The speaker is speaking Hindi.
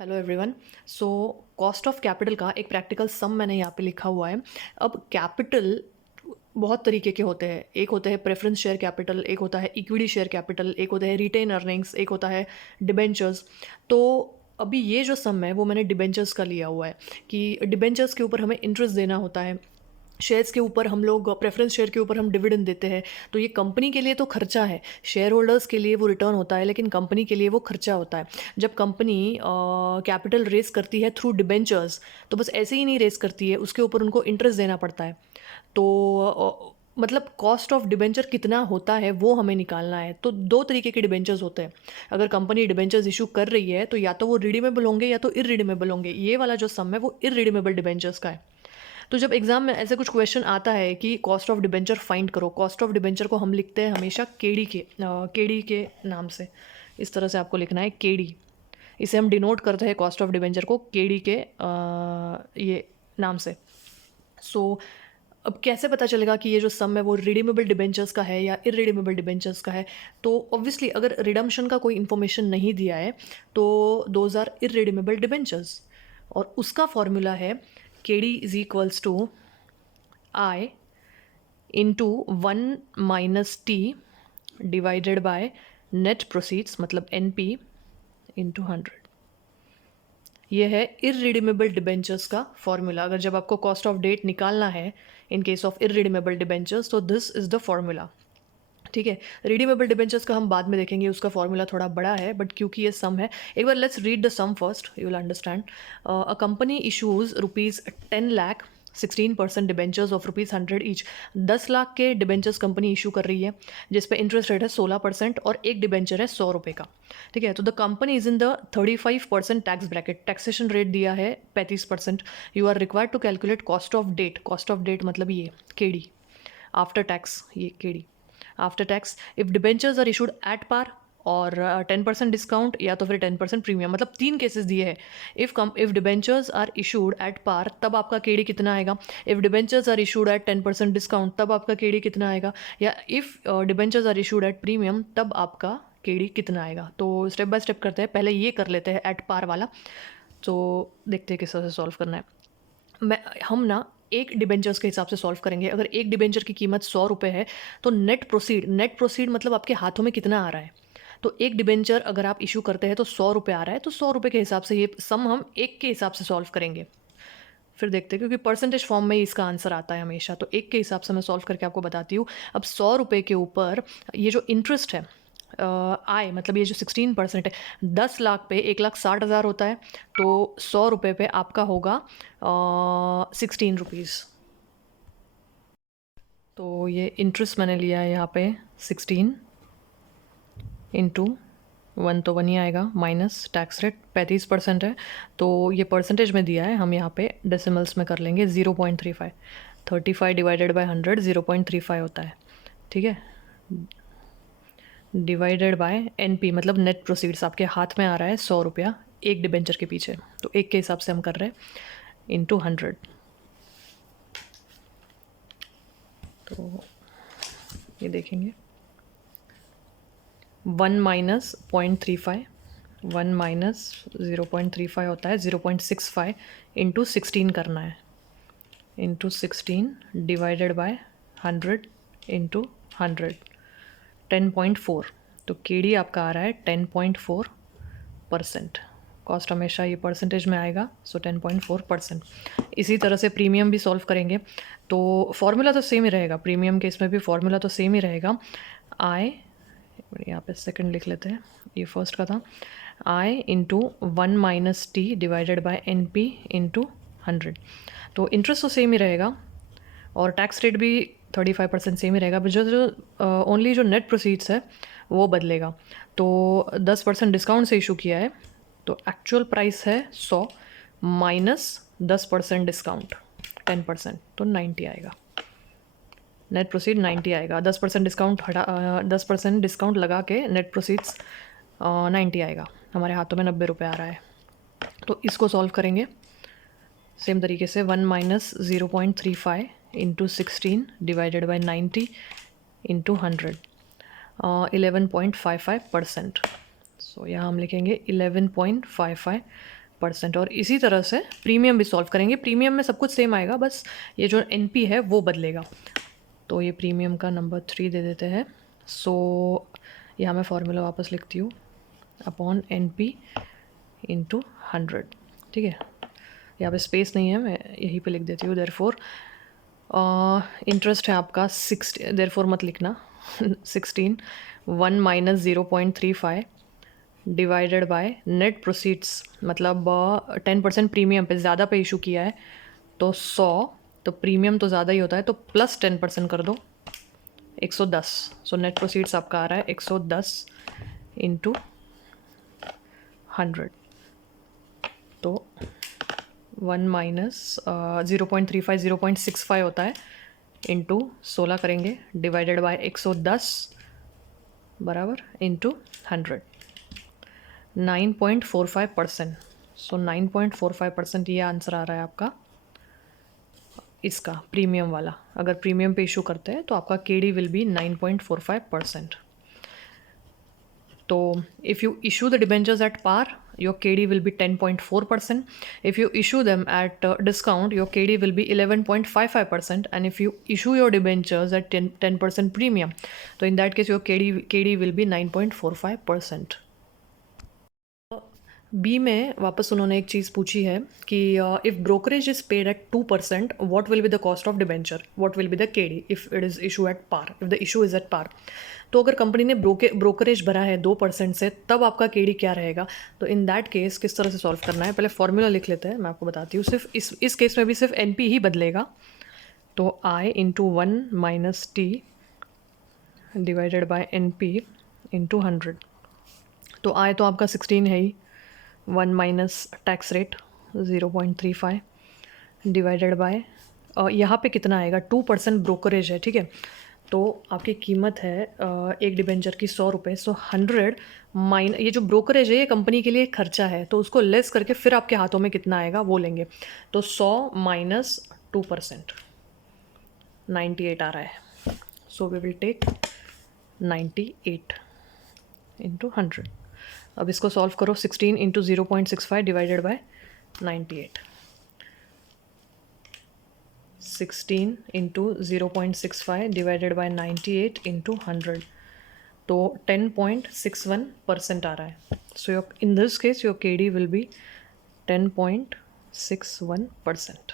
Hello everyone. So cost of capital का एक प्रैक्टिकल सम मैंने यहाँ पे लिखा हुआ है। अब कैपिटल बहुत तरीके के होते हैं। एक होता है प्रेफरेंस शेयर कैपिटल, एक होता है इक्विटी शेयर कैपिटल, एक होता है रिटेन अर्निंग्स, एक होता है डिबेंचर्स। तो अभी ये जो सम है वो मैंने डिबेंचर्स का लिया हुआ है कि डिबेंचर्स के ऊपर हमें इंटरेस्ट देना होता है। शेयर्स के ऊपर हम लोग प्रेफरेंस शेयर के ऊपर हम डिविडेंड देते हैं। तो ये कंपनी के लिए तो खर्चा है, शेयर होल्डर्स के लिए वो रिटर्न होता है, लेकिन कंपनी के लिए वो खर्चा होता है। जब कंपनी कैपिटल रेस करती है थ्रू डिबेंचर्स, तो बस ऐसे ही नहीं रेस करती है, उसके ऊपर उनको इंटरेस्ट देना पड़ता है। तो मतलब कॉस्ट ऑफ डिबेंचर कितना होता है वो हमें निकालना है। तो दो तरीके के डिबेंचर्स होते हैं। अगर कंपनी डिबेंचर्स इशू कर रही है तो या तो वो रिडीमेबल होंगे या तो इरिडीमेबल होंगे। ये वाला जो सम है वो इरिडीमेबल डिबेंचर्स का है। तो जब एग्जाम में ऐसे कुछ क्वेश्चन आता है कि कॉस्ट ऑफ डिबेंचर फाइंड करो, कॉस्ट ऑफ डिबेंचर को हम लिखते हैं हमेशा केडी के नाम से। इस तरह से आपको लिखना है केडी। इसे हम डिनोट करते हैं कॉस्ट ऑफ डिबेंचर को केडी के ये नाम से। सो अब कैसे पता चलेगा कि ये जो सम है वो रिडीमेबल डिबेंचर्स का है या इरिडीमेबल डिबेंचर्स का है? तो ऑब्वियसली अगर रिडम्पशन का कोई इन्फॉर्मेशन नहीं दिया है तो दोज आर इरिडीमेबल डिबेंचर्स। और उसका फॉर्मूला है K D is equals to I into 1 - t divided by net proceeds मतलब NP इंटू 100। ये है इरिडीमेबल डिबेंचर्स का फॉर्मूला। अगर जब आपको कॉस्ट ऑफ डेट निकालना है in case of irredeemable debentures, तो दिस इज द फॉर्मूला। ठीक है, रिडीमेबल डिबेंचर्स का हम बाद में देखेंगे, उसका फॉर्मूला थोड़ा बड़ा है, बट क्योंकि ये सम है, एक बार let's read the sum first, you will understand. A company issues ₹10 lakh 16% debentures of ₹100 each. 10 lakh के डिबेंचर्स कंपनी इशू कर रही है जिस पे इंटरेस्ट रेट है 16% और एक डिबेंचर है ₹100 का। ठीक है, तो the company is in the 35% tax bracket. Taxation rate दिया है 35%। You are required to calculate cost of debt. Cost of debt मतलब ये केडी आफ्टर टैक्स, ये KD after tax. If debentures are issued at par और 10% डिस्काउंट या तो फिर 10% प्रीमियम, मतलब 3 केसेस दिए हैं। If debentures are issued at par तब आपका केडी कितना आएगा, if debentures are issued at 10% discount तब आपका केडी कितना आएगा, या if debentures are issued at premium तब आपका केडी कितना आएगा। तो स्टेप बाय स्टेप करते हैं, पहले ये कर लेते हैं एट पार वाला। तो देखते हैं किस तरह से सॉल्व करना है। हम ना एक डिबेंचर्स के हिसाब से सॉल्व करेंगे। अगर एक डिबेंचर की कीमत ₹100 है तो नेट प्रोसीड मतलब आपके हाथों में कितना आ रहा है। तो एक डिबेंचर अगर आप इशू करते हैं तो ₹100 आ रहा है, तो ₹100 के हिसाब से ये सम हम एक के हिसाब से सॉल्व करेंगे। फिर देखते हैं, क्योंकि परसेंटेज फॉर्म में ही इसका आंसर आता है हमेशा, तो एक के हिसाब से मैं सॉल्व करके आपको बताती हूँ। अब ₹100 के ऊपर ये जो इंटरेस्ट है आय मतलब ये जो 16% है, 10 लाख पे 1,60,000 होता है, तो ₹100 पे आपका होगा 16 रुपीज़। तो ये इंटरेस्ट मैंने लिया है यहाँ पे 16 इंटू 1 तो 1 ही आएगा, माइनस टैक्स रेट 35% है, तो ये परसेंटेज में दिया है, हम यहाँ पे डेसिमल्स में कर लेंगे 0.35। 35 डिवाइडेड बाय 100 0.35 होता है। ठीक है, डिवाइडेड बाय NP मतलब नेट प्रोसीड्स, आपके हाथ में आ रहा है ₹100 एक डिबेंचर के पीछे, तो एक के हिसाब से हम कर रहे हैं इंटू 100। तो ये देखेंगे 1 माइनस 0.35, 1 माइनस 0.35 होता है 0.65 इंटू 16 करना है, इंटू 16 डिवाइडेड बाय 100 इंटू 100 10.4। तो केडी आपका आ रहा है 10.4%। कॉस्ट हमेशा ये परसेंटेज में आएगा, सो 10.4%। इसी तरह से प्रीमियम भी सॉल्व करेंगे, तो फॉर्मूला तो सेम ही रहेगा, प्रीमियम केस में भी फॉर्मूला तो सेम ही रहेगा। आई, यहाँ पे सेकंड लिख लेते हैं, ये फर्स्ट का था, I into 1 - t divided by NP into 100। तो इंटरेस्ट तो सेम ही रहेगा और टैक्स रेट भी 35% सेम ही रहेगा, जो जो ओनली जो नेट प्रोसीड्स है वो बदलेगा। तो 10% डिस्काउंट से इशू किया है, तो एक्चुअल प्राइस है 100 माइनस 10% डिस्काउंट 10%, तो 90 आएगा। नेट प्रोसीड 90 आएगा। 10% डिस्काउंट 10% डिस्काउंट लगा के नेट प्रोसीड्स 90 आएगा। हमारे हाथों में ₹90 आ रहा है, तो इसको सॉल्व करेंगे सेम तरीके से। 1 minus 0.35 into 16 divided by 90 into 100 11.55%। सो यहाँ हम लिखेंगे 11.55 परसेंट। और इसी तरह से प्रीमियम भी सॉल्व करेंगे। प्रीमियम में सब कुछ सेम आएगा, बस ये जो NP है वो बदलेगा। तो ये प्रीमियम का नंबर 3 दे देते हैं। सो यहाँ मैं फॉर्मूला वापस लिखती हूँ, अपॉन NP इंटू 100। ठीक है, यहाँ पे स्पेस नहीं है, मैं यहीं पे लिख देती हूँ। देयरफॉर इंटरेस्ट है आपका 60, देयरफॉर मत लिखना 16, 1 minus 0.35 divided by net proceeds, मतलब 10% प्रीमियम पे ज़्यादा पे इशू किया है तो 100, तो प्रीमियम तो ज़्यादा ही होता है तो प्लस 10% कर दो, 110। सो नेट प्रोसीड्स आपका आ रहा है 110 इंटू 100। तो 1 माइनस 0.35 0.65 होता है, इंटू 16 करेंगे डिवाइडेड बाय 110 बराबर इंटू 100, 9.45%। सो 9.45% ये आंसर आ रहा है आपका इसका प्रीमियम वाला। अगर प्रीमियम पे इशू करते हैं तो आपका KD विल बी 9.45%। तो if you issue the debentures at par, your KD will be 10.4%. If you issue them at discount, your KD will be 11.55%. And if you issue your debentures at 10% premium, so in that case your KD will be 9.45%. बी में वापस उन्होंने एक चीज़ पूछी है कि if brokerage is paid at 2%, what will be the cost of debenture, what will be the KD if it is issue at par, if the issue is at par. तो अगर कंपनी ने ब्रोकरेज भरा है 2% से, तब आपका KD क्या रहेगा। तो इन दैट केस किस तरह से सॉल्व करना है, पहले फॉर्मूला लिख लेते हैं, मैं आपको बताती हूँ। सिर्फ इस केस में भी सिर्फ NP ही बदलेगा। तो I into 1 minus T divided by NP into 100। तो I तो आपका 16 है ही, 1 minus tax rate 0.35 divided by यहाँ पे कितना आएगा, 2% ब्रोकरेज है। ठीक है, तो आपकी कीमत है एक डिबेंचर की 100 रुपये। सो 100 ये जो ब्रोकरेज है ये कंपनी के लिए खर्चा है, तो उसको लेस करके फिर आपके हाथों में कितना आएगा वो लेंगे। तो 100 माइनस 2% 98 आ रहा है। So we will take 98 into 100। अब इसको सॉल्व करो, 16 into 0.65 divided by 98, 16 into 0.65 divided by 98 into 100, तो 10.61% आ रहा है। So in this case your KD will be 10.61%।